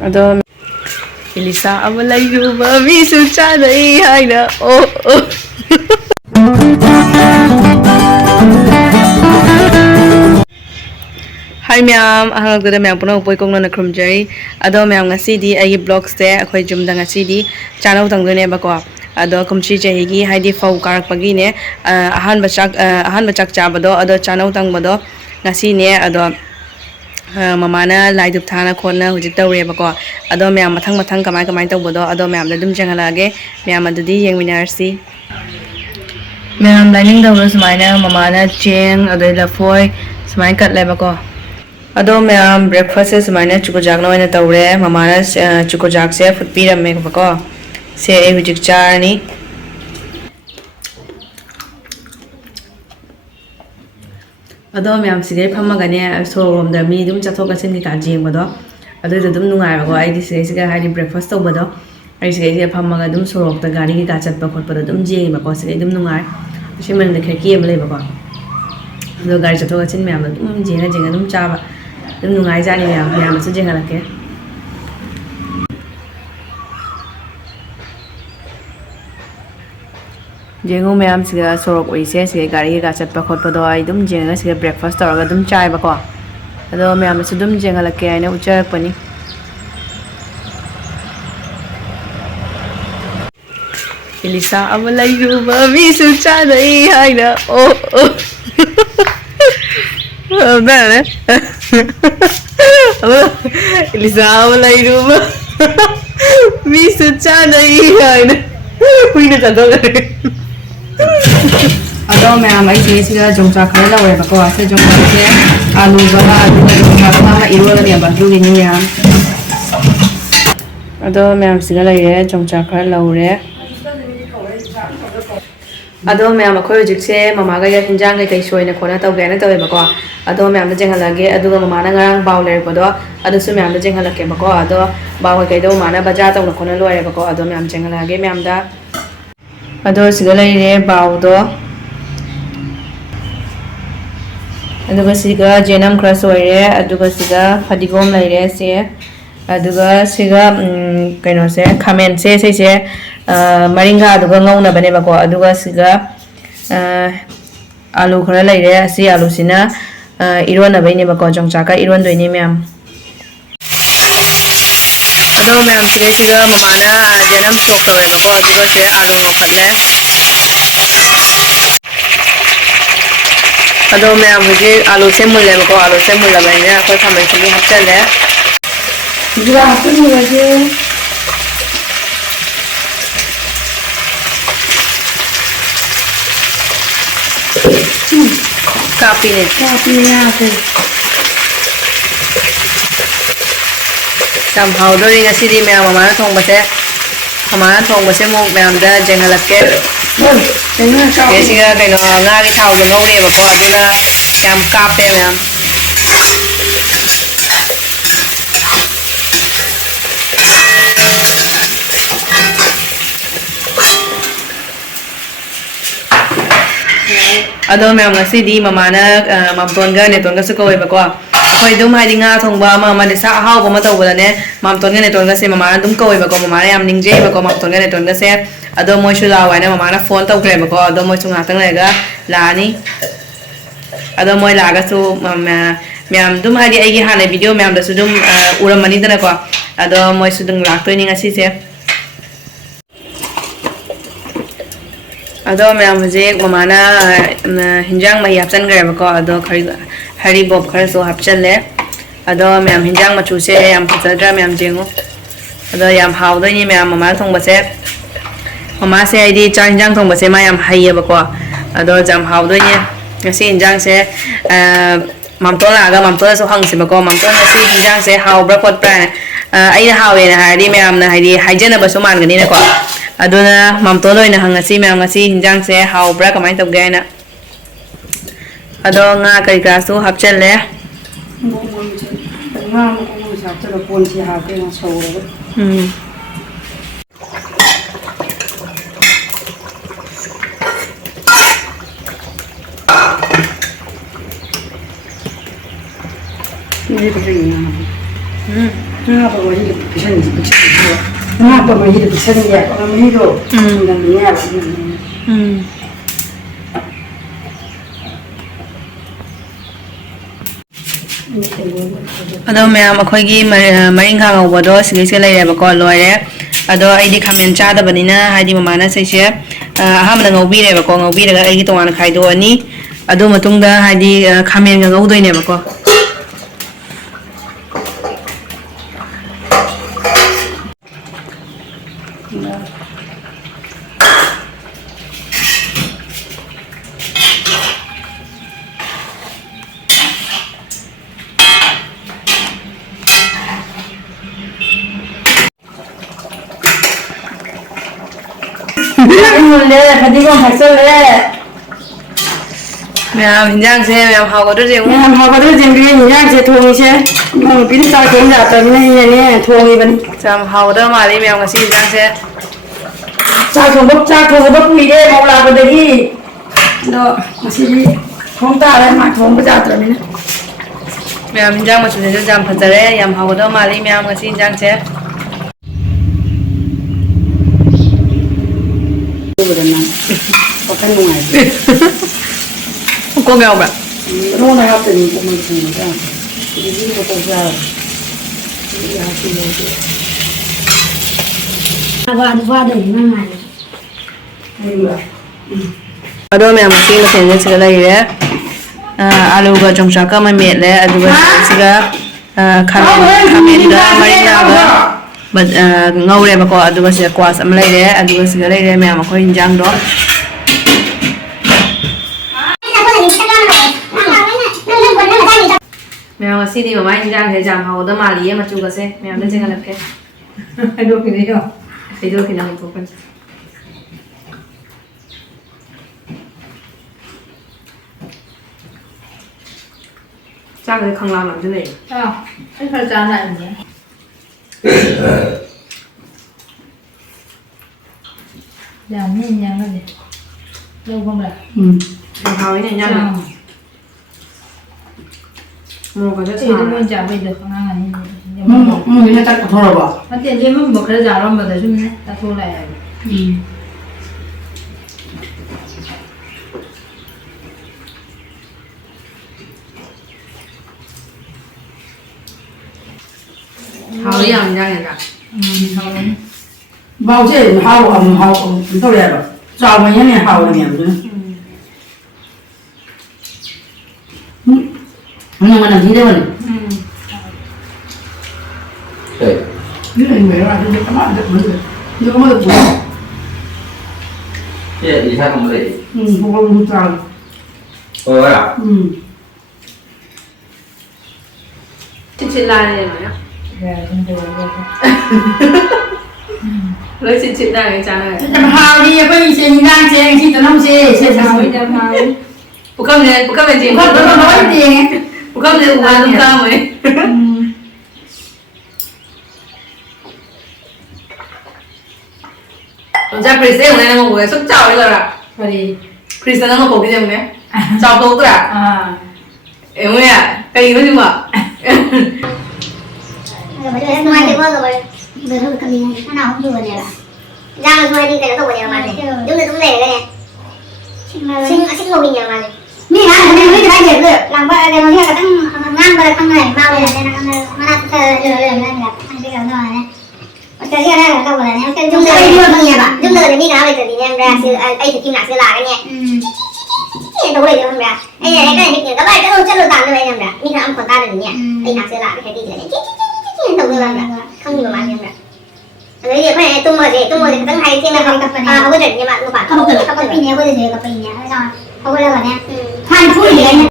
Ado Elisa ama layuba misu chadai haina oh oh Hi ma'am ahang da ma'am puno poi kong na khumjai ado ma'am ngasi di ai blogs te akhoi jumda ngasi di Chanau tangdo ne ba ko ado kumchi jahi gi haidi fau karak pagi ne ahan bachak chabado ado Chanau tangbado ngasi ne ado mamana laidup thana khona hujik tawre ba ko ado ma'am mathang kamai tawbodo ado ma'am da dum jangalage ma'am adudi yengminarsi ma'am lining da sumaina mamana cheng ado lafoi sumain kat le ba ko Ado ma'am breakfast is mine chukojak na wena tawre mamana chukojak se food pyramid ko se e hujik charni Ado ma'am sige phamagane so rom da mi dum chathok asin ki ka jeng bodo ado dum nungai ko ai di sige hai breakfast to bodo ai sige phamaga dum sorok ta gari ki ka chat ba khot bodo dum jeng ba ko sige dum nungai siman de khaki am le ba ko ado gari chathok asin ma'am dum jeng dum cha ba Dum nungai jani ma'am su jengalake jengu ma'am siga sorok oise siga gari ga chatpa khotpa do ai dum jenga siga breakfast tawraga dum chai ba ko ado ma'am su dum jengalake aina ucharak pani Elisa amalai ruba mi su chadai haina oh oh Bene Elisa amalai ruba mi su chadai haina Kuina chato gare Ado ma'am ai siga jongcha khare la we ba ko ase jongcha se alu ba adu jongcha ma irwa ga ne ba ru ni ya Ado ma'am siga lai re jongcha khare la ure Ado ma'am akhoi hujik se mama ga ya hinjang kai soina khona taw ga na taw ba ko ado ma'am da jenghalage adu ga mama na ngarang baw le ko do adu su ma'am da jenghalake ba ko ado baw kai do mana baja taw na khona loire ba ko ado ma'am jenghalage ma'am da ado siga lai re baw do adu ga siga jenam khra soire adu ga siga fadigom lai re se adu ga siga kaino se khamen se maringa adu ga ngauna bane ba ko adu ga siga alu khara lai re si alu sina irona bai ne ba ko jongcha ka iron doi ne ma'am ado ma'am siga mama na jenam sok tawe ba ko adu ga se alu ngo khatle ado ma'am huje alu se mulle ba ko alu se mulla bai ne akhoi khamen se hapchale jura hapun mulla je Kapi ne ape Sam hau do ring asi di ma'am mama na thongba se mo ma'am da jengalake ke siga kaino nga ki thau ngau ne ba ko aduna yam kape ma'am Ado ma'am ngasi di mama na mamton ga neton ga su ko ba ko khoi dum hai dinga thongba mama de sa hau ba ma taw ba ne mamton ga neton ga se mama na dum ko ba ko mama na yam ningje ba ko mamton ga neton ga se ado moi shu la wa na mama na phone taw kre ba ko ado moi chung atang le ga la ni ado moi la ga su ma'am dum hai di ai gi hana video ma'am da su dum uram mani da na ko ado moi su dum lak to ni ngasi se Ado ma'am hujik mama na hinjang mai hapchan gare ba ko ado hari bob khar so hapchalle ado ma'am hinjang ma chu se yam phajadra ma'am jengo ado yam haw doi ni ma'am mama thongba se mama se ai di cha hinjang thongba se ma yam haiya ba ko ado jam haw doi ni ngasi hinjang se mam to la ga mam to so hang se ba ko mam to ngasi hinjang se haw bra pot pra ai na haw ye na hari ma'am na hari haijana ba so man ga ni na ko Aduna mam to loi na hangasi ma'am ngasi hinjang se hau bra kamai tab ga na ado nga kai ka su hapchalle nga mo sa ta pon si ha ke na so นี่ก็เป็นอย่างนั้นน่าบอกว่าที่พิเศษพิเศษด้วยน่าบอกว่าที่พิเศษเนี่ยเราไม่รู้กันเนี่ยแบบअदो मैम अखोगी मरिंग खांगबदो सिगे लेरेबको लोरे अदो आइदि खामेन चादबनिना हाइदि ममाना सैसे अहामदा ngौबिरेबको ngौबिरगा आइगि तोंगाना खाइदोनि अदो मतुंगदा हाइदि खामेन गा ngौदोइनेबकोเลยคดีก็หักเส้นเลยแม่หินย่างเซ่แม่เฮาก็ตัวเจง แม่ทำเขาก็ต้องเจงดีอย่างนี้จะทวงใช่มันปีนตาเก่งจัดแต่ไม่เนี่ยทวงอีบัน จำเฮาเด้อมาเลยแม่งสิย่างเซ่ จากทวงบักมีได้มองลาบันเดกี้เนาะมาสิทวงตาอะไรมาทวงประจักษ์ตัวนี้นะ แม่หินย่างมาสุดจะจำพันจะเลยยำเฮาเด้อมาเลยแม่งสิย่างเซ่ดูกันนะก็เป็นหน่วยก็เงาแบบรู้นะครับเป็นพวกมันคือจ้าที่ก็ต้องจ้าอยากกินเลยว่าเดี๋ยวนั่งไงไม่รู้अदो मैं मसी मसेन जे सिगा लइरे आलू गा जोंचा का मै मेले अदुगा सिगा खामेन गा मरिना गा ngौरे बको अदुगा सिगा क्वास अम लइरे अदुगा सिगा लइरे मैं मखो इंजांग दो मैं मसी दी ममा इंजांग से जाम हाउ द माली ये मचू गा से मैं ने Jenga लकेดูกินได้ก็ไปดูกินเอาตัวกันจ้างเลยข้างล่างหลังจะเลยอ้าวไม่เคยจานอะไรอย่างเงี้ยอย่างนี้ยังไงเนี่ยเร็วบ้างเลยรองเท้าเนี่ยยังโมก็จะที่ทุกคนจะไปเดือดข้างหน้านี่ไม่ได้ตัดกระทงหรอปะมันเตียนที่มันบอกเคยจานเราแบบใช่ไหมตะโทอะไร好的样，人家人家。好的。包这好你都来了，早晚也没好的面子。你们能听得吗？对。你那没了，你干嘛？你干嘛不？这你看怎么累？我不知道。我呀。这拉的嘛呀？เลยชิดได้จ้าเลยจะมาหาดีก็ยิ่งเสียยิ่งดังเสียยิ่งจะน้องเสียเสียจะมาปุ๊กก็เป็นจริงก็ต้องน้อยดีไงปุ๊กก็เป็นวันต้องการไหมผมจะคริสเตียนเนี่ยนะมึงสุดเจ้าเลยล่ะพอดีคริสเตียนนั่งมาบอกที่ยังไงเจ้าโตตัวอ่ะเอ็มเนี่ยใครยิงไม่ถึงวะngoài thì có rồi về thôi cầm gì cái nào cũng vừa này là ra rồi thôi đi cái nó này mà này đúng là đúng này cái này sinh ngồi nhà mà này mi hả này mấy cái này được làm vậy này nó theo cái ngang vào thằng này bao này này nó là rồi là anh cái nào rồi này cái kia đây là đâu rồi này cái dung này luôn bằng nhà bạn dung này mi cái này thì em ra sư ai thì kim lạc sư là cái nhẹ cái đâu đây được không ra ai này cái này các bạn cái đồ chân đồ tàn như vậy em ra mi thằng còn ta được nhẹ ai lạc sư là cái gì này đầu tư làm không nhiều mà em ra đấy thì cái này tung rồi thì tăng hay thêm là không tập không có được nhưng mà một bản không có pin nhé có gì gặp pin nhé rồi không có đâu mà nè than phui gì đấy